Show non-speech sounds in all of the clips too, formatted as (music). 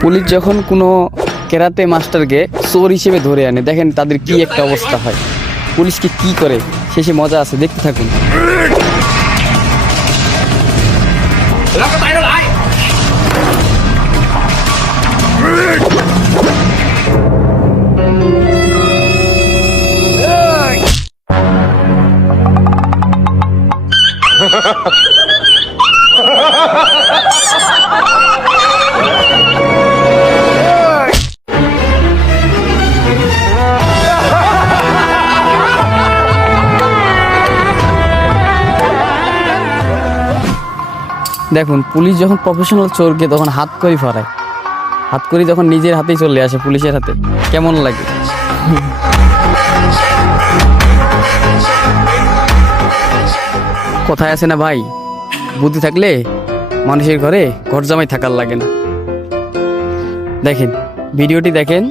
Police যখন কোনো কেরাতে মাস্টারকে চোর হিসেবে ধরে আনে, দেখেন তাদের কি একটা অবস্থা হয়। পুলিশকে কি করে? শেষে মজা আছে, দেখতে থাকুন। (laughs) দেখুন, পুলিশ যখন প্রফেশনাল চোরকে তখন হাত করে ফরায় হাত করে যখন নিজের হাতেই চলে আসে পুলিশের হাতে। কেমন লাগে? কোথায় আছে না ভাই, বুদ্ধি থাকলে মানুষের ঘরে ঘর জামাই থাকার লাগে না। দেখেন, ভিডিওটি দেখেন,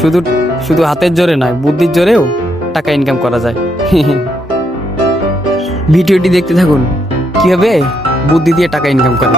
শুধু শুধু হাতের জোরে নয়, বুদ্ধির জোরেও টাকা ইনকাম করা যায়। (laughs) ভিডিওটি দেখতে থাকুন। কীভাবে বুদ্ধি দিয়ে টাকা ইনকাম করে?